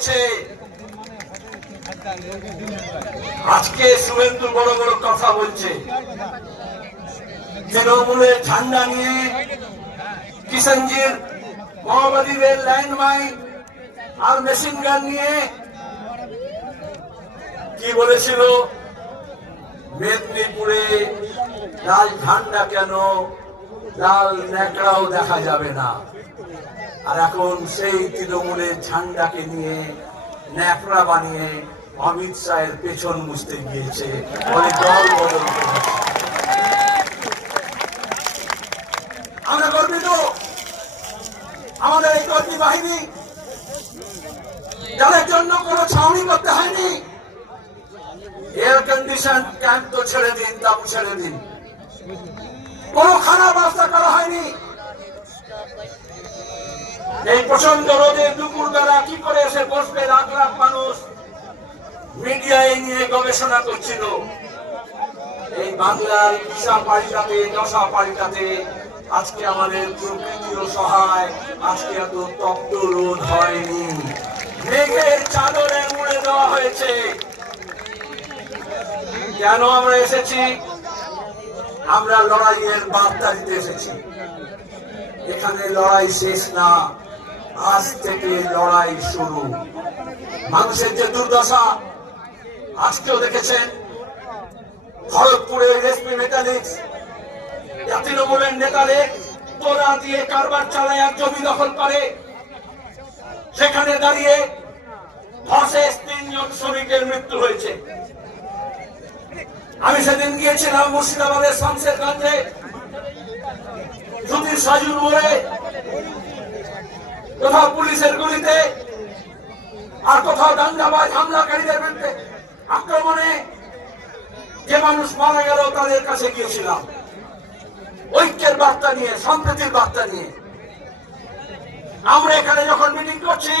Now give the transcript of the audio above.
দিয়েছে। আজকে শুভেন্দু বড় বড় কথা বলছে, তৃণমূলের ঝান্ডা নিয়ে কিষানজির মাওবাদীদের ল্যান্ডমাইন আর মেশিন গান নিয়ে কি বলেছিল, মেদিনীপুরে লাল ঝান্ডা কেন, লাল ন্যাকড়াও দেখা যাবে না। আর এখন সেই তৃণমূলের ঝান্ডাকে নিয়ে ন্যাকড়া বানিয়ে অমিত শাহের পেছন মুছতে গিয়েছে, অনেক দল বদল করেছে। আমরা গর্বিত, আমাদের এই কর্মী বাহিনী যাদের জন্য কোনো ছাউনি করতে হয়নি, এয়ার কন্ডিশন ক্যাম্প তো ছেড়ে দিন, তাও ছেড়ে দিন, কোনো খারাপ ব্যবস্থা করা হয়নি। এই প্রচন্ড রোদে দুপুর বেলা কি করে এসে বসবে লাখ লাখ মানুষ, মিডিয়া এই নিয়ে গবেষণা করছিল। এই বাংলার দিশা পাল্টাতে, দশা পাল্টাতে আজকে আমাদের প্রকৃতিও সহায়, আজকে এত তপ্ত রোদ হয়নি, মেঘের চাদরে মুড়ে দেওয়া হয়েছে। কেন আমরা এসেছি? আমরা লড়াইয়ের বার্তা দিতে এসেছি। এখানে লড়াই শেষ না, আজ থেকে লড়াই শুরু। মানুষের যে দুর্দশা আজকেও দেখেছেন, খড়গপুরের রেসপি মেটালিক্স তৃণমূলের নেতাদের তোলা দিয়ে কারবার চালায় আর জমি দখল করে, সেখানে দাঁড়িয়ে ধসে 3 জন শ্রমিকের মৃত্যু হয়েছে। আমি সেদিন গিয়েছিলাম মুর্শিদাবাদের শামশেরগঞ্জে, সুধীর সাজুর মোড়ে, কোথাও পুলিশের গুলিতে আর কোথাও দাঙ্গাবাজ হামলাকারীদের বিরুদ্ধে আক্রমণে যে মানুষ মারা গেল তাদের কাছে গিয়েছিলাম ঐক্যের বার্তা নিয়ে, সম্প্রীতির বার্তা নিয়ে। আমরা এখানে যখন মিটিং করছি